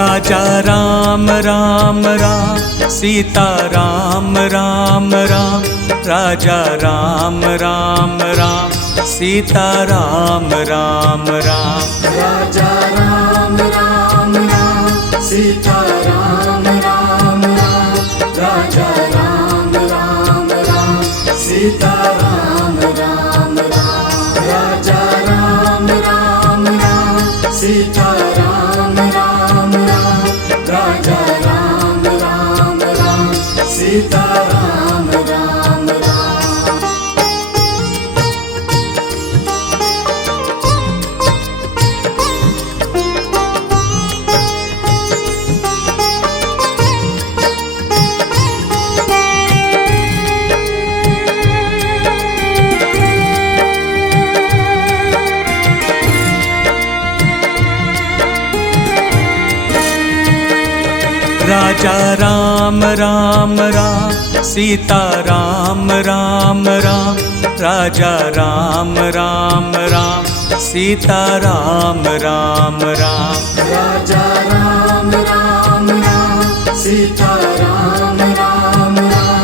Raja Ram Ram Ram, Sita Ram Ram Ram, Raja Ram Ram Ram, Sita Ram Ram Ram. Raja Ram Ram Ram, Sita Ram Ram Ram, Raja Ram Ram Ram, Sita Ram Ram Ram. Raja Ram Ram Ram, Sita Ram Ram Ram, Raja Ram Ram Ram, Sita Ram Ram Ram. Raja Ram Ram Ram, Sita Ram Ram Ram, Raja Ram Ram Ram, Sita Ram Ram Ram. Raja Ram Ram Ram, Sita Ram Ram Ram,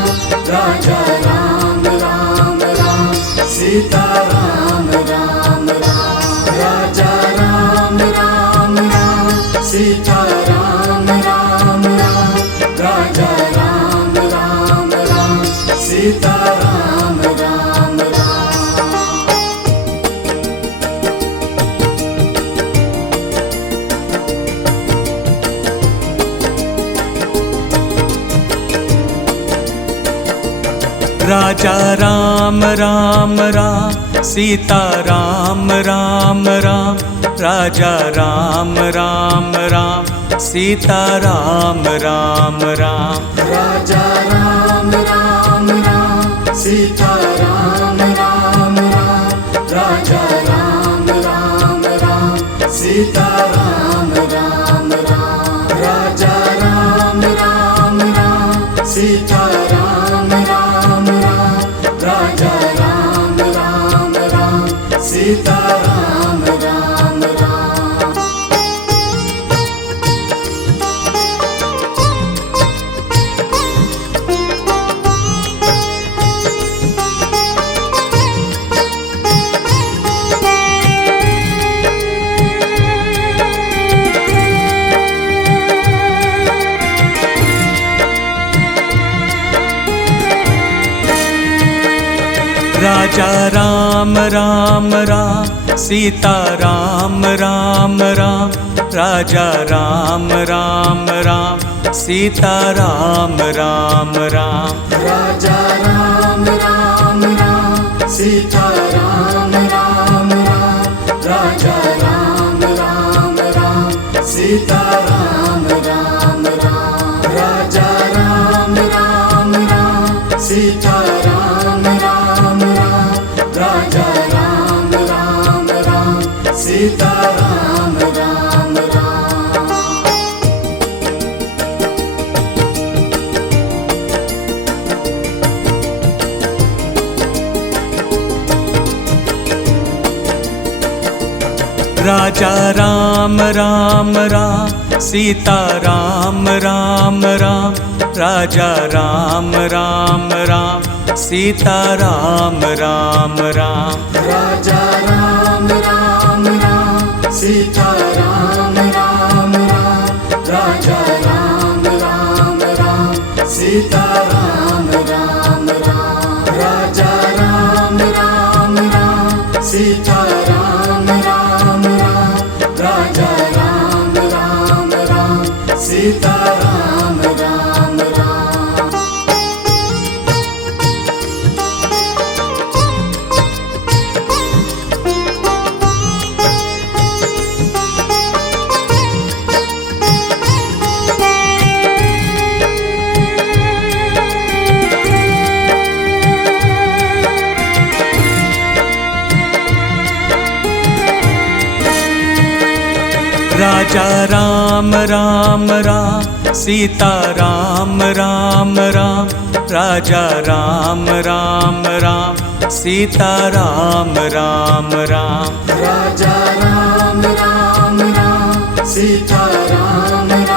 Raja Ram Ram Ram, Sita Ram Ram Ram. Raja Ram Ram Ram, Sita Ram Ram Ram, Raja Ram Ram Ram, Sita Ram Ram Ram. Raja Ram Ram Ram, Sita Ram Ram Ram, Raja Ram Ram Ram, Sita Ram Ram Ram. Raja Ram Ram Ram, Sita Ram Ram Ram, Raja Ram Ram Ram, Sita Ram Ram Ram. Raja Ram Ram Ram, Sita Ram Ram Ram, Raja Ram Ram Ram, Sita Ram Ram Ram. Raja Ram Ram Ram, Sita Ram Ram Ram, Raja Ram Ram Ram, Sita Ram Ram Ram. Raja Ram Ram Ram, Sita Ram Ram Ram, Raja Ram Ram Ram, Sita Ram Ram Ram. Raja Ram Ram Ram, Sita Ram Ram Ram, Raja Ram Ram Ram, Sita Ram Ram Ram. Raja Ram Ram Ram, Sita Ram Ram Ram, Raja Ram Ram Ram, Sita Ram Ram Ram. Raja Ram Ram Ram, Sita Ram Ram Ram, Raja Ram Ram Ram, Sita Ram Ram Ram. Raja Ram Ram Ram, Sita Ram Ram Ram, Raja Ram Ram Ram, Sita Ram Ram Ram. Raja Ram Ram Ram, Sita Ram Ram Ram, Raja Ram Ram Ram, Sita Ram Ram Ram. Raja Ram Ram Ram, Sita Ram Ram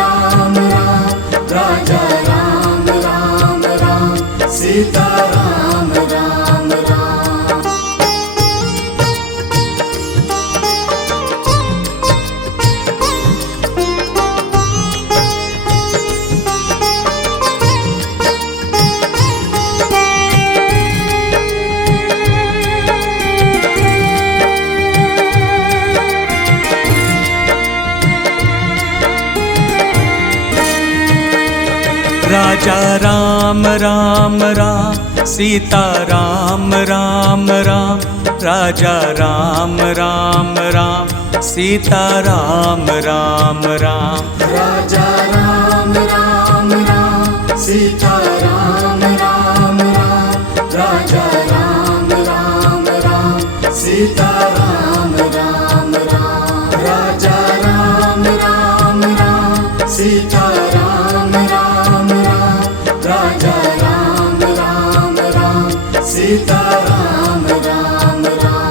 Sita Ram Ram Ram. Raja Ram Ram Ram Sita Ram Ram Ram Raja Ram Ram Ram Sita Ram Ram Ram. Raja Ram Ram Ram Sita Ram Ram Ram Raja Ram Ram Ram Sita Ram Ram Ram. Raja Ram Ram Ram Sita Ram Ram Ram Raja Ram Ram Ram Sita Ram Ram Ram.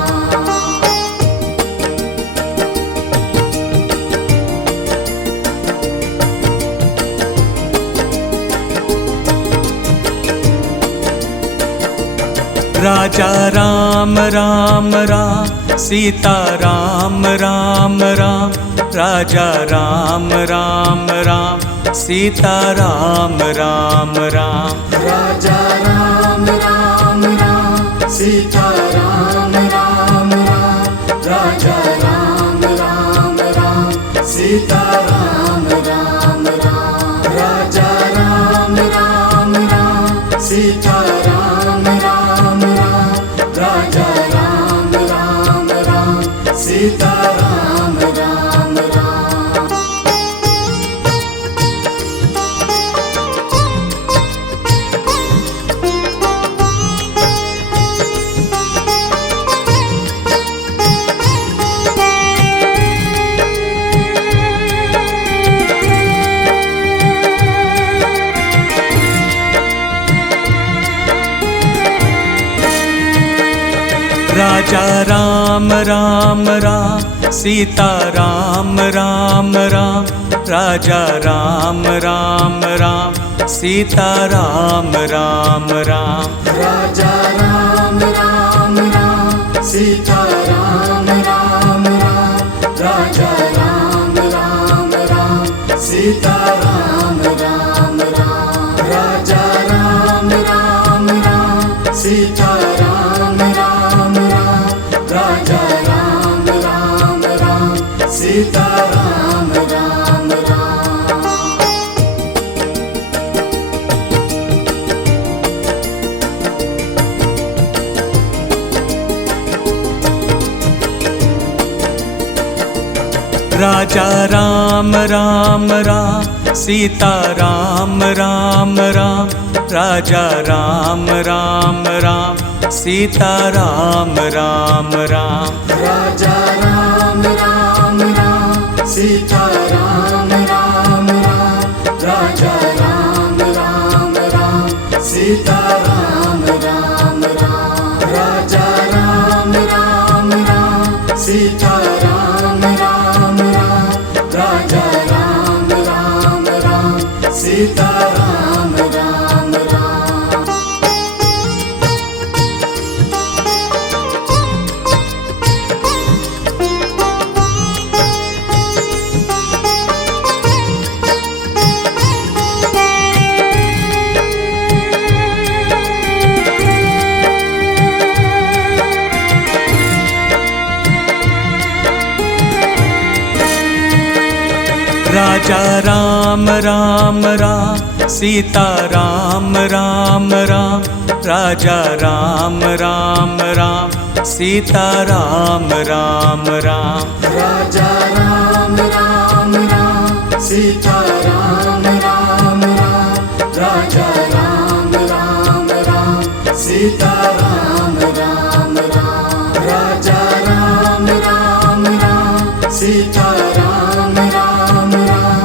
Raja Ram Ram Ram Sita Ram Ram Ram Raja Ram Ram Ram Sita Ram Ram Ram. Raja Ram Ram Ram Sita Ram Ram Ram Raja Ram Ram Ram Sita Ram Ram Ram. Raja Ram Ram Ram Sita Ram Ram Ram Raja Ram Ram Ram Sita Ram Ram Ram. Raja Ram Ram Ram Sita Ram Ram Ram Raja Ram Ram Ram Sita Ram Ram Ram. Raja Ram Ram Ram Sita Ram Ram Ram Raja Ram Ram Ram Sita Ram Ram Ram. Raja Ram Ram Ram Sita Ram Ram Ram Raja Ram Ram Ram Sita Ram Ram Ram. Raja Ram Ram Ram Sita Ram Ram Ram Raja Ram Ram Ram Sita Ram Ram Ram. Raja Ram Ram Ram Sita Ram Ram Ram Raja Ram Ram Ram Sita Ram Ram Ram. Raja Ram Ram Ram Sita Ram Ram Ram Raja Ram Ram Ram Sita Ram Ram Ram. Raja Ram Ram Ram Sita Ram Ram Ram Raja Ram Ram Ram Sita Ram Ram Ram. Raja Ram Ram Ram Sita Ram Ram Ram Raja Ram Ram Ram Sita Ram Ram Ram. Raja Ram Ram Ram Sita Ram Ram Ram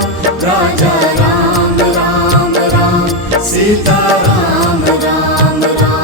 Raja Ram Ram Ram Sita Ram Ram Ram.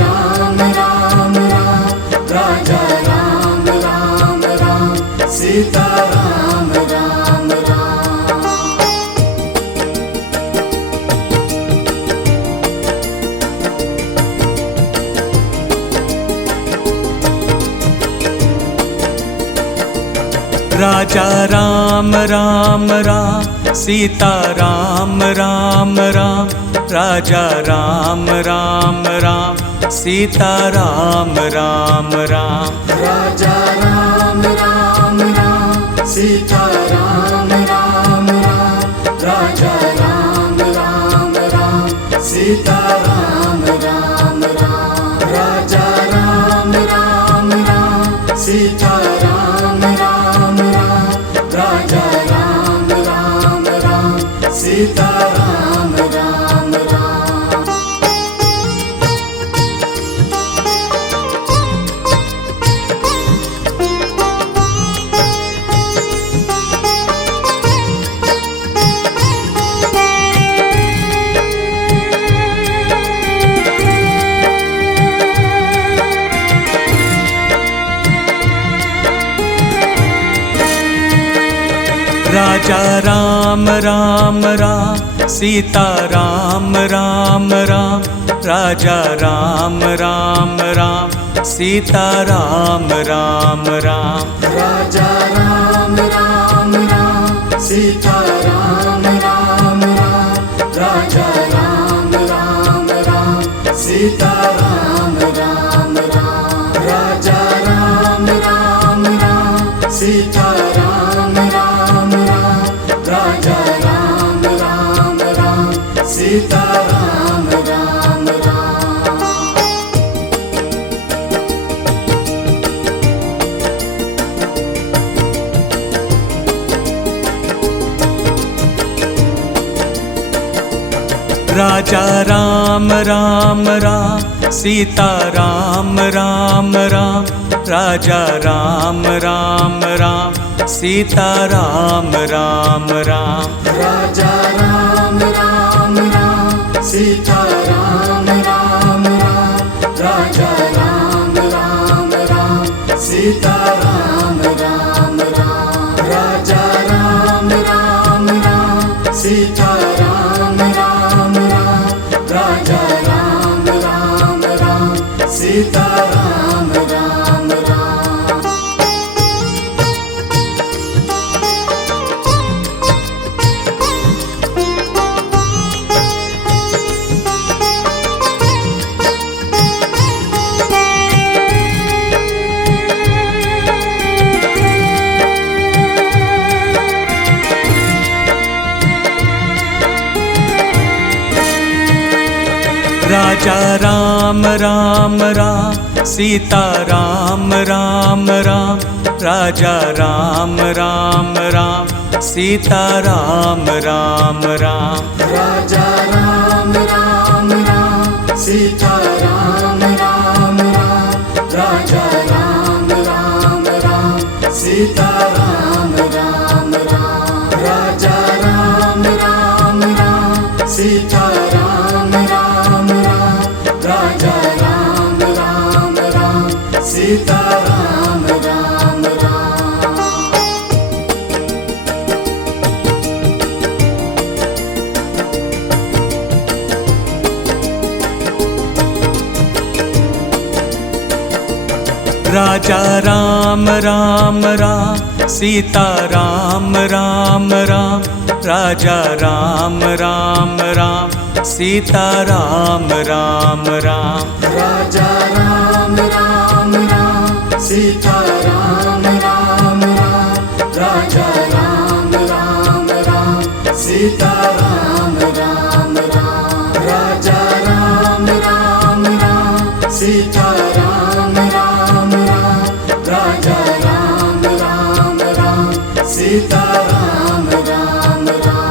Ram Ram Ram Raja Ram Ram Ram Sita Ram Ram Ram. Raja Ram Ram Ram Sita Ram Ram Ram Raja Ram Ram Ram Sita Ram Ram Ram. Raja Ram Ram Ram Sita Ram Ram Ram Raja Ram Ram Ram Sita Ram Ram Ram. Raja Ram Ram Ram Sita Ram Ram Ram Raja Ram Ram Ram Sita Ram Ram Ram. Raja Ram Ram Ram Sita Ram Ram Ram Raja Ram Ram Ram Sita Ram Ram Ram. Raja Ram Ram Ram Sita Ram Ram Ram Raja Ram Ram Ram Sita Ram Ram Ram. Raja Ram Ram Ram Sita Ram Ram Ram Raja Ram Ram Ram Sita Ram Ram Ram. Raja Ram Ram Ram Sita Ram Ram Ram Raja Ram Ram Ram Sita Ram Ram Ram. Raja Ram Ram Ram Sita Ram Ram Ram Raja Ram Ram Ram Sita Ram Ram Ram. Raja Ram Ram Ram Sita Ram Ram Ram Raja Ram Ram Ram Sita Ram Ram Ram. Raja Ram Ram Ram Sita Ram Ram Ram Raja Ram Ram Ram Sita Ram Ram Ram. Raja Ram Ram Ram Sita Ram Ram Ram Raja Ram Ram Ram Sita Ram Ram Ram. Raja Ram Ram Ram Sita Ram Ram Ram Raja Ram Ram Ram Sita Ram Ram Ram. Raja Ram Ram Ram Sita Ram Ram Ram Raja Ram Ram Ram Sita Ram Ram Ram. Raja Ram Ram Ram Sita Ram Ram Ram Raja Ram Ram Ram Sita Ram Ram Ram. Raja Ram Ram Ram Sita Ram Ram Ram Raja Ram Ram Ram Sita Ram Ram Ram.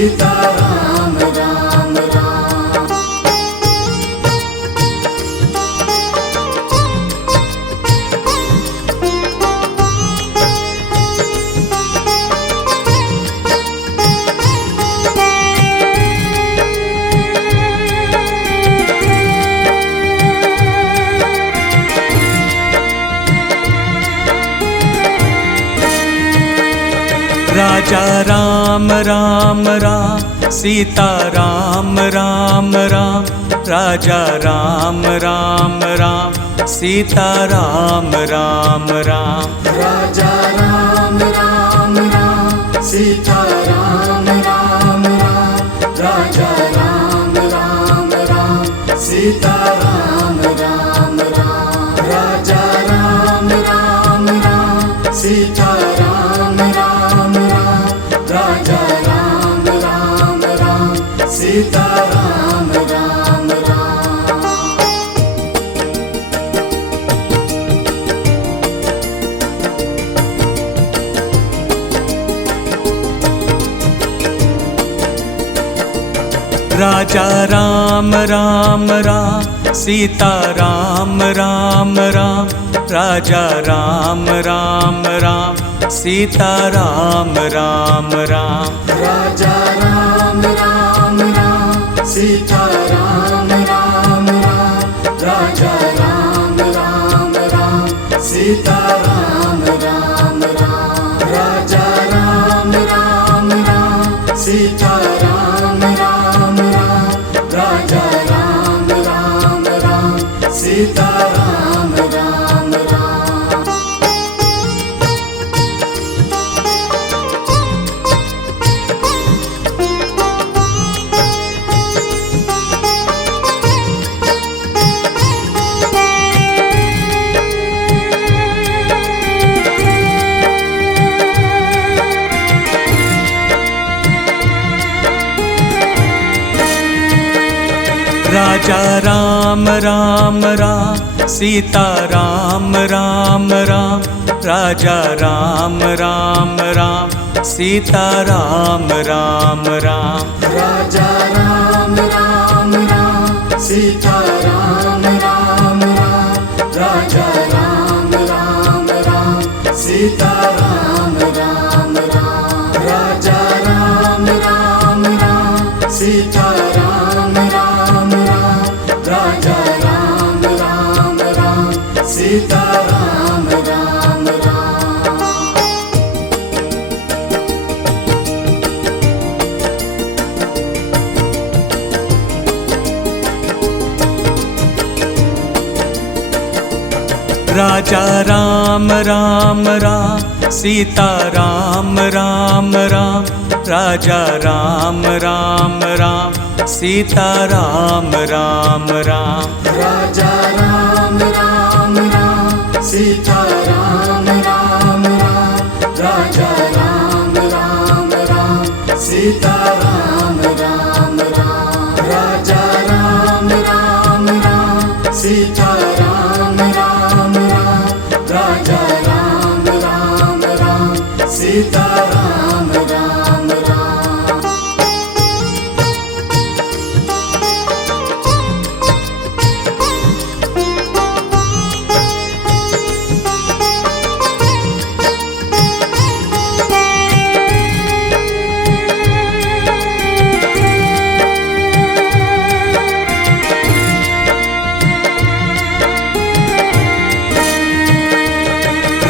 Sitaram Ram Ram. Raja Ram Ram Ram Sita Ram Ram Ram Raja Ram Ram Ram Sita Ram Ram Ram. Raja Ram Ram Ram Sita Ram Ram Ram Raja Ram Ram Ram Sita Ram Ram Ram. Raja Ram Ram Ram Sita Ram Ram Ram Raja Ram Ram Ram Sita Ram Ram Ram. Raja Ram Ram Ram Sita Ram Ram Ram Raja Ram Ram Ram Sita Ram Ram Ram. Raja Ram Ram Ram Sita Ram Ram Ram Raja Ram Ram Ram Sita Ram Ram Ram. Raja Ram Ram Ram Sita Ram Ram Ram Raja Ram Ram Ram Sita Ram Ram Ram. Raja Ram Ram Ram Sita Ram Ram Ram Raja Ram Ram Ram Sita Ram Ram Ram. Raja Ram Ram Ram Sita Ram Ram Ram Raja Ram Ram Ram Sita Ram Ram Ram. Raja Ram Ram Ram Sita Ram Ram Ram Raja Ram Ram Ram Sita Ram Ram Ram. Raja Ram Ram Ram Sita Ram Ram Ram Raja Ram Ram Ram Sita Ram Ram Ram. Raja Ram Ram Ram Sita Ram Ram Ram Raja Ram Ram Ram Sita Ram Ram Ram. Raja Ram Ram Ram Sita Ram Ram Ram Raja Ram Ram Ram Sita Ram Ram Ram.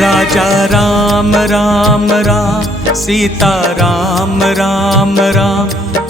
Raja Ram Ram Ram Sita Ram Ram Ram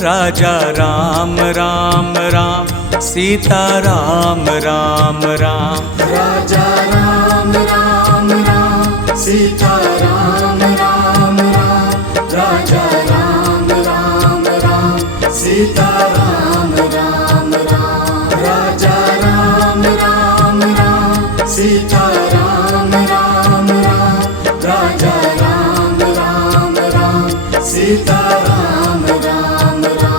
Raja Ram Ram Ram Sita Ram Ram Ram. Raja Ram Ram Ram Sita Ram Ram Ram Raja Ram Ram Ram Sita Ram Ram Ram. Raja Ram Ram Ram Sita Ram Ram Ram Raja Ram Ram Ram Sita Ram Ram Ram.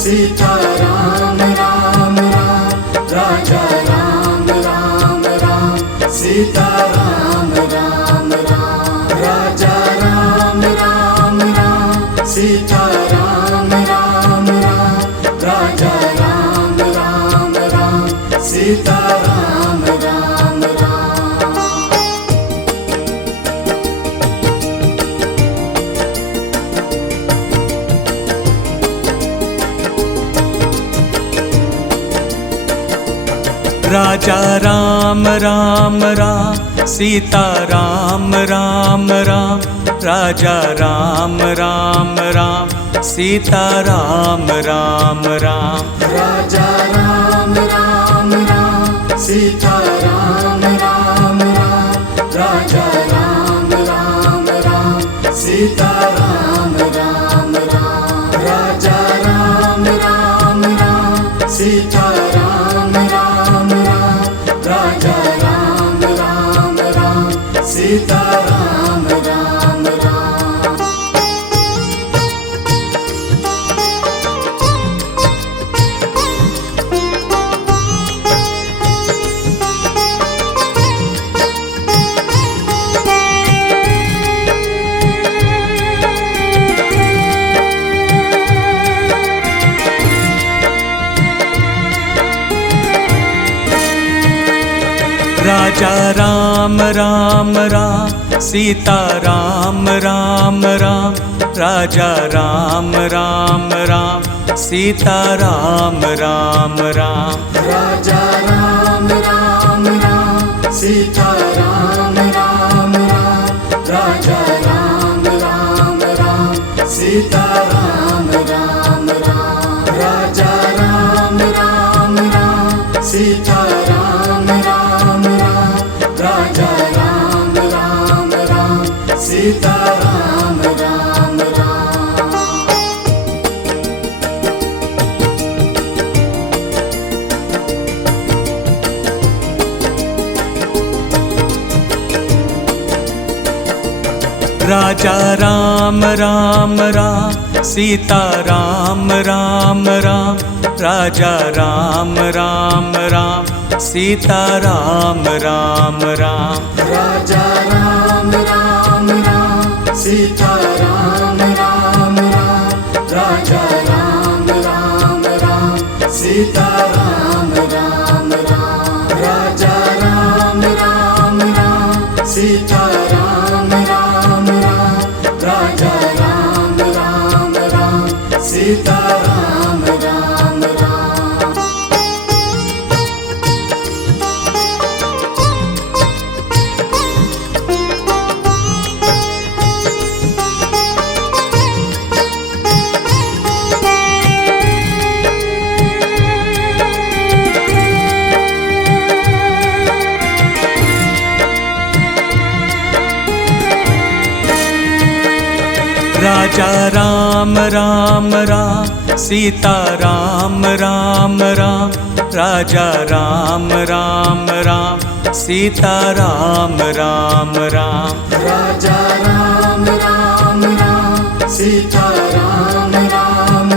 Sita Ram Ram Ram Raja Ram Ram Ram Sita Ram Ram Ram Raja Ram Ram Ram Sita Ram Ram Ram Raja Ram Ram Ram Sita Ram Ram Ram. Raja Ram Ram Ram Sita Ram Ram Ram Raja Ram Ram Ram Sita Ram Ram Ram Raja Ram Ram Ram Sita Ram Ram Ram Raja Ram Ram Ram Sita Ram Ram Ram Raja Ram Ram Ram Sita Ram Ram Ram Raja Ram Ram Ram Sita Ram Ram Ram. Raja Ram Ram Ram Sita Ram Ram Ram Raja Ram Ram Ram Sita Ram Ram Ram Raja Ram Ram Ram Sita Ram Ram Ram Raja Ram Ram Ram Sita Ram Ram Ram Raja Ram Ram Ram Sita Ram Ram Ram Raja Ram Ram Ram Sita Ram Ram Ram. Raja Ram Ram Ram Sita Ram Ram Ram Raja Ram Ram Ram Sita Ram Ram Ram Raja Ram Ram Ram Sita Ram Ram Ram Raja Ram Ram Ram Sita Ram Ram Ram Raja Ram Ram Ram Sita Ram Ram Ram Raja Ram Ram Ram Sita Ram Ram Ram. Raja Ram Ram Ram Sita Ram Ram Ram Raja Ram Ram Ram Sita Ram Ram Ram Raja Ram Ram Ram Sita Ram Ram Ram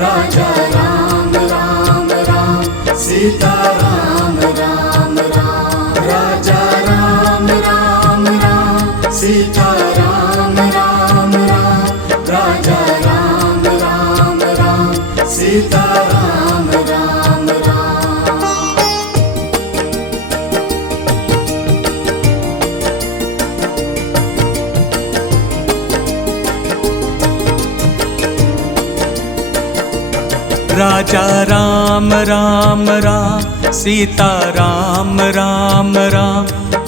Raja Ram Ram Ram Sita Ram Ram Ram Raja Ram Ram Ram Sita Ram Ram Ram Raja Ram Ram Ram Sita Ram Ram Ram. Raja Ram Ram Ram Sita Ram Ram Ram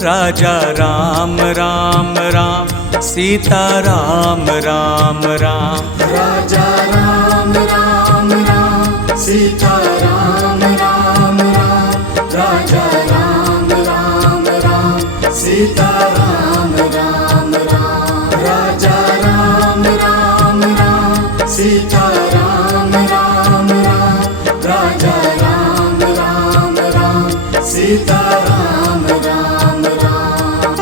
Raja Ram Ram Ram Sita Ram Ram Ram Raja Ram Ram Ram Sita Ram Ram Ram Raja Ram Ram Ram Sita Ram Ram Ram Raja Ram Ram Ram Sita Ram Ram Ram Raja Ram Ram Ram Sita Ram Ram Ram.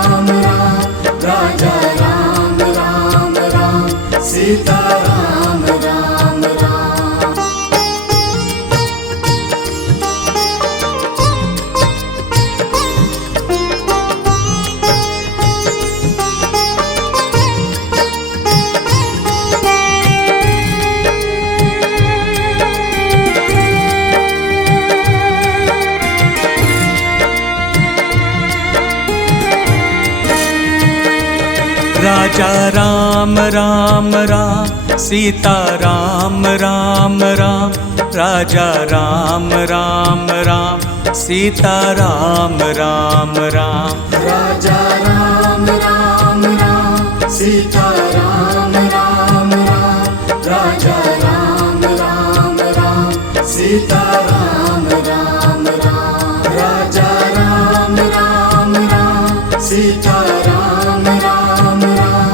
Raja Ram Ram Ram Sita Ram Ram Ram Raja Ram Ram Ram Sita Ram Ram Ram Raja Ram Ram Ram Sita Ram Ram Ram Raja Ram Ram Ram Sita Ram Ram Ram Raja Ram Ram Ram Sita Ram Ram Ram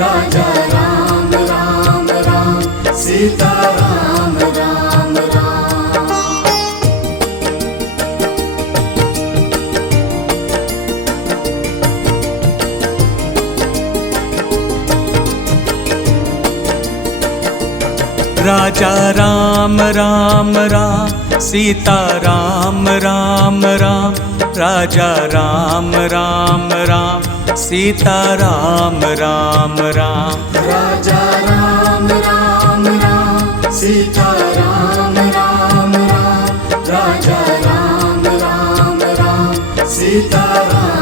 Raja Ram Ram Ram Sita Ram Ram Ram Raja Ram Ram Ram Sita Ram Ram Ram Raja Ram Ram Ram Sita Ram Ram Ram Raja Ram Ram Ram Sita Ram Ram Ram Raja Ram Ram Ram Sita Ram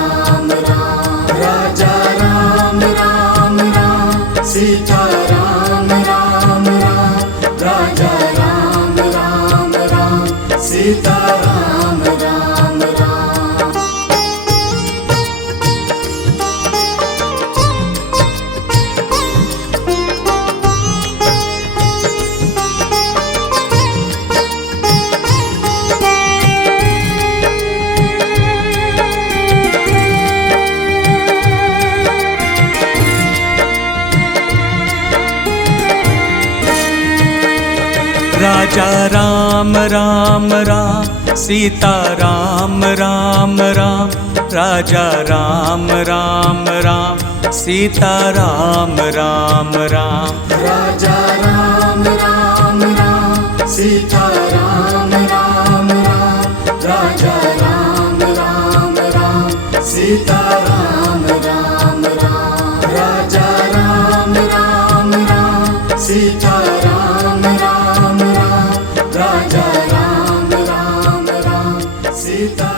Ram Ram Raja Ram Ram Ram Sita Ram Ram Ram Raja Ram Ram Ram Sita Ram Ram Ram Raja Ram Ram Ram Sita Ram Ram Ram Raja Ram Ram Ram Sita Ram Ram Ram Raja Ram Ram Ram Sita Ram Ram Ram Raja Ram Ram Ram Sita Ram Ram Ram Raja Ram Ram Ram Sita Ram Ram Ram Raja Ram Ram Ram Sita